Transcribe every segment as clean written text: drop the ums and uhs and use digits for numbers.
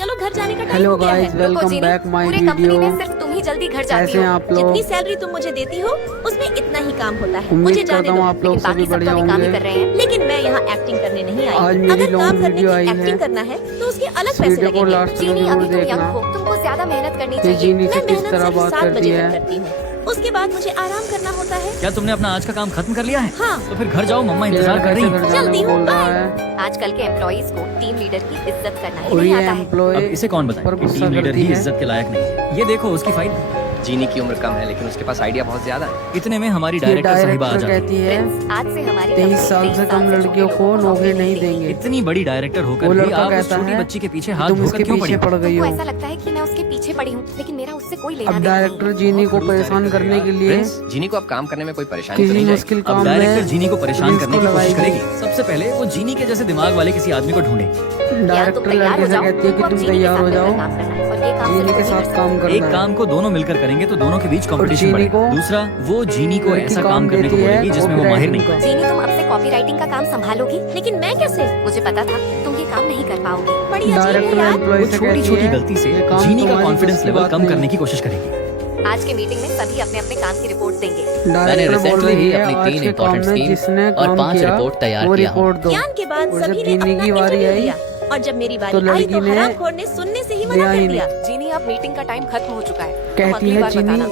चलो घर जाने का टाइम हेलो हो गया गाइस, है। वेलकम बैक माय पूरे कंपनी वीडियो। में सिर्फ तुम ही जल्दी घर जाती कैसे हो। हैं आप लोग? जितनी सैलरी तुम मुझे देती हो उसमें इतना ही काम होता है। उम्मीद मुझे जाने करता दो। हूँ आप लोग लेकिन सभी बाकी सब बढ़िया तो अभी काम ही होंगे। कर रहे हैं। लेकिन मैं यहाँ एक्टिंग करने नहीं आई। आज मेरी अगर लॉन्ग काम करने वीडियो की आई है। एक्टिंग करना है तो उसके अलग इस पैसे वीडियो को लगेंगे। लास्ट तक जीनी, जरूर अभी तुम यंग देखना हो, तुमको ज्यादा मेहनत करनी कि चाहिए। जीनी से मैं किस मेहनत तरह सिर्फ बात 7 करती बजे है। तक करती हूँ। उसके बाद मुझे आराम करना होता है। क्या तुमने अपना आज का काम खत्म कर लिया है? हाँ। तो फिर घर जाओ, मम्मा ये इंतजार कर रही कैसे है। घर जाने जल्दी को हूँ, बोल रहा बाय। है आजकल के एम्प्लॉइज को टीम लीडर की इज्जत करना ही और नहीं ये आता है। एम्प्लॉय अब इसे कौन बताए पर कि गुस्सा टीम लीडर करती ही है। इज्जत के लायक नहीं है। ये देखो उसकी फाइल। जीनी की उम्र कम है लेकिन उसके पास आइडिया बहुत ज्यादा है। इतने में हमारी ये डायरेक्टर साहिबा आ डायरेक्टर जाती है। कहती है प्रिंस, आज से हमारी 23 कंपनी साल से 23 कम साल लड़कियों छोटे को लोगों नौकरी नहीं देगी। देंगे। इतनी बड़ी डायरेक्टर वो होकर भी लड़का आप उस कहता छोटी है बच्ची के पीछे कि हाथ तुम धोकर उसके क्यों पीछे पड़ी? पड़ गई तुमको हो। ऐसा लगता है कि मैं उसके पीछे पड़ी हूँ, लेकिन मेरा उससे कोई लेना अब देना नहीं डायरेक्टर है। जीनी को परेशान करने के लिए प्रिंस, जीनी को अब काम करने में कोई परेशानी तो किसी नहीं मुश्किल जाएगी। अब काम डायरेक्टर में जीनी को परेशान प्रिंस करने को की कोशिश लगाएगी। करेगी। सबसे पहले वो जीनी के जैसे दिमाग वाले किसी आदमी को ढूंढे। डायरेक्टर लड़के से कहती है कि तुम तैयार हो जाओ, जीनी के साथ काम एक करना है। काम को दोनों मिलकर करेंगे तो दोनों के बीच कंपटीशन जीनी बढ़ेगा। को- दूसरा, वो जीनी को लड़की ऐसा काम काम करने को देती है, बोलेगी जिसमें वो माहिर नहीं। कॉपीराइटिंग जीनी, तुम अब से कॉपीराइटिंग का काम संभालोगी। लेकिन मैं कैसे? मुझे पता था तुम ये काम नहीं कर पाओगी। बड़ी अजीब है डायरेक्टर यार। एम्प्लॉय वो से छोटी कहती छोटी है गलती से ये काम जीनी का तुम्हारी कॉन्फिडेंस बस की लेवल बात कम नहीं। करने की कोशिश करेगी। आज के मीटिंग में सभी अपने अपने काम की रिपोर्ट देंगे। मैंने डायरेक्टर बोल रिसेंटली रही ही है अपनी आज 3 के काम इम्पोर्टेंट में स्कीम जिसने और काम 5 किया रिपोर्ट तैयार वो किया हूँ। रिपोर्ट दो। ज्ञान के बाद और जब सभी ने जीनी अपना की बारी इंटरव्यू आई दिया और जब मेरी बारी तो आई लड़की तो ने हरामखोर ने सुनने से ही मना दिया कर ही दिया। जीनी, अब मीटिंग का टाइम खत्म हो चुका है। तुम कहती अगली है बार जीनी बताना।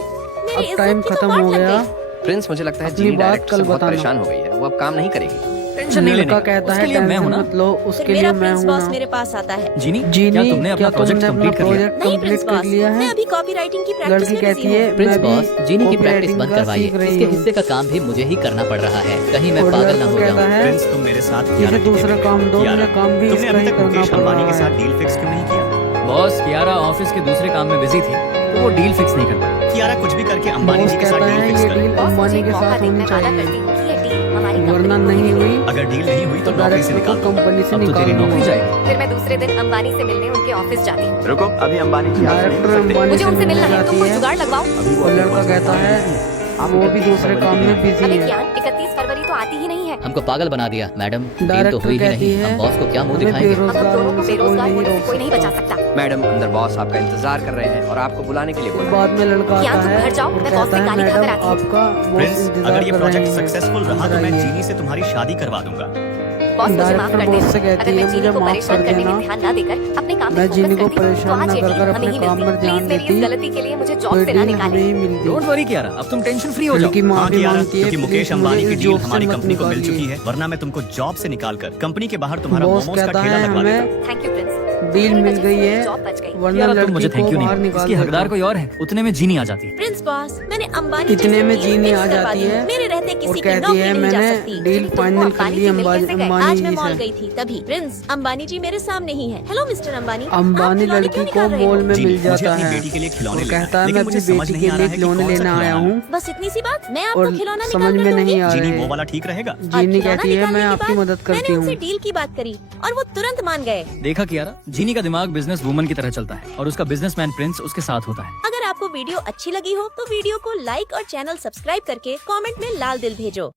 मेरी अब टाइम इज्जत की तो खत्म वाट हो लग गया। गई। प्रिंस, मुझे लगता है अपनी जीनी बात डायरेक्टर कल से बहुत बताना। परेशान हो गई है। वो अब काम नहीं करेगी। टेंशन नहीं लड़का लेने का। कहता उसके है लिए मैं हूँ टेंशन ना। मत लो, फिर उसके मेरा लिए मैं प्रिंस हूँ बॉस ना। मेरे पास आता है। जीनी, जीनी, क्या तुमने अपना क्या प्रोजेक्ट तुमने अपना कंप्लीट कर लिया? प्रोजेक्ट नहीं कंप्लीट प्रिंस कर बॉस, लिया मैं है? अभी कॉपीराइटिंग की प्रैक्टिस लड़की में कहती बिजी है हूँ। प्रिंस मैं भी बॉस, जीनी की प्रैक्टिस कॉपीराइटिंग बंद का करवाइए। सीख रही इसके हूँ। हिस्से का काम भी मुझे ही करना पड़ रहा है। कहीं मैं और पागल लड़का ना हो कहता जाऊं। है प्रिंस, तुम मेरे साथ मुझे कियारा की दूसरा टीम काम में दो, हो। मुझे काम भी तुमने इसका अभी ही तक करना मुकेश पड़ अंबानी रहा के साथ है। डील फिक्स क्यों नहीं किया? बॉस, कियारा ऑफिस के दूसरे काम में बिजी थी तो वो डील फिक्स नहीं कर पाई। कियारा कुछ भी करके अंबानी बॉस जी के साथ कहता डील है फिक्स ये कर। डील बॉस, मुझे अंबानी एक के मौका साथ दें, होनी मैं वादा चाहिए, करती हूँ कि ये डील हमारी कंपनी वरना को ही नहीं मिलेगी। हुई अगर डील नहीं हुई तो नौकरी से डायरेक्टर को निकाल दो। कंपनी से अब तो तेरी निकाल नौकरी दूंगा। जाएगी। फिर मैं दूसरे दिन अंबानी से मिलने उनके ऑफिस जाती हूँ। रुको, अभी अंबानी जी आपसे नहीं डायरेक्टर मिल सकते। अंबानी मुझे से उनसे मिलने मिलना है, जाती तुम कोई है जुगाड़ लगवाओ। और लड़का कहता है वो भी दूसरे काम में बिजी अबे है। ज्ञान, 31 फरवरी तो आती ही नहीं है। हमको पागल बना दिया मैडम। डील तो डायरेक्टर हुई ही कहती नहीं। है हम बॉस को क्या मुंह हमें दिखाएंगे? हम बेरोजगार दोनों को होने से कोई बेरोजगार नहीं होने से रोक कोई नहीं बचा सकता। सकता। मैडम, अंदर बॉस आपका इंतजार कर रहे हैं और आपको बुलाने के लिए बोल रहे बाद में लड़का क्या आता तुम है घर जाओ, और मैं बॉस कहता से है गाली खाकर मैडम आती हूँ। आपका बॉस प्रिंस, इंतजार अगर ये कर प्रोजेक्ट रहे हैं। सक्सेसफुल रहा तो मैं अंदर आइए। जीनी से तुम्हारी शादी करवा दूंगा। बॉस, मुझे माफ डायरेक्टर कर बॉस से देना। कहती अगर मैं है जीनी मुझे को माफ परेशान कर करने में देना। ध्यान ना देकर अपने काम मैं पे जीनी फोकस को करती, तो परेशान आज ना ये कर डील कर हमें अपने ही काम मिलती। पर ध्यान प्लीज मेरी इस देती, गलती के लिए मुझे कोई जॉब से ना डील निकालें। नहीं मिलती। डोंट वरी कियारा, अब तुम टेंशन फ्री हो जाओ। लड़की हाँ माफी कियारा, मांगती है क्योंकि मुकेश प्लीज अंबानी मुझे की इस डील जॉब से हमारी मत कंपनी को मिल चुकी निकालिए। है, वरना मैं तुमको जॉब से निकालकर कंपनी के बाहर तुम्हारा बॉस मोमोज का कहता ठेला है लगवा हमें देता। Thank you Prince. डील मेरी मिल वजह गई से है जॉब बच गई। वरना कियारा, तुम मुझे लड़की थैंक को यू बाहर नहीं। निकाल इसकी हकदार देता। कोई और है। उतने में जीनी आ जाती है। प्रिंस बॉस, मैंने अंबानी इतने जी से में डील जीनी फिक्स आ करवा जाती दी। है मेरे रहते और किसी की कहती नौकरी है नहीं जा मैंने सकती। डील तुमको फाइनल कर अंबानी ली जी मिलने से गए। अंबानी आज मैं जी मॉल से। गई थी तभी प्रिंस अंबानी जी मेरे सामने ही है। हेलो मिस्टर अंबानी, आप अंबानी खिलौने लड़की क्यों को निकाल रहे हो? मॉल में जीनी, मिल मुझे जाता अपनी है बेटी के लिए खिलौने और लेना कहता है, है मैं लेकिन अपनी मुझे समझ बेटी नहीं के आ लिए रहा है कि खिलौने कौन सा लेने आया खिलौना हूँ बस इतनी सी बात, मैं और आपको खिलौना समझ निकाल में कर नहीं दूंगी। आ जीनी, रहे। वो वाला ठीक रहेगा? और जीनी खिलौना कहती है निकालने मैं के आपकी बाद मदद करती मैंने उनसे हूँ। डील की बात करी और वो तुरंत मान गए। देखा कियारा, जीनी का दिमाग बिजनेस वुमन की तरह चलता है और उसका बिजनेसमैन प्रिंस उसके साथ होता है। अगर आपको वीडियो अच्छी लगी हो तो वीडियो को लाइक और चैनल सब्सक्राइब करके कमेंट में लाल दिल भेजो।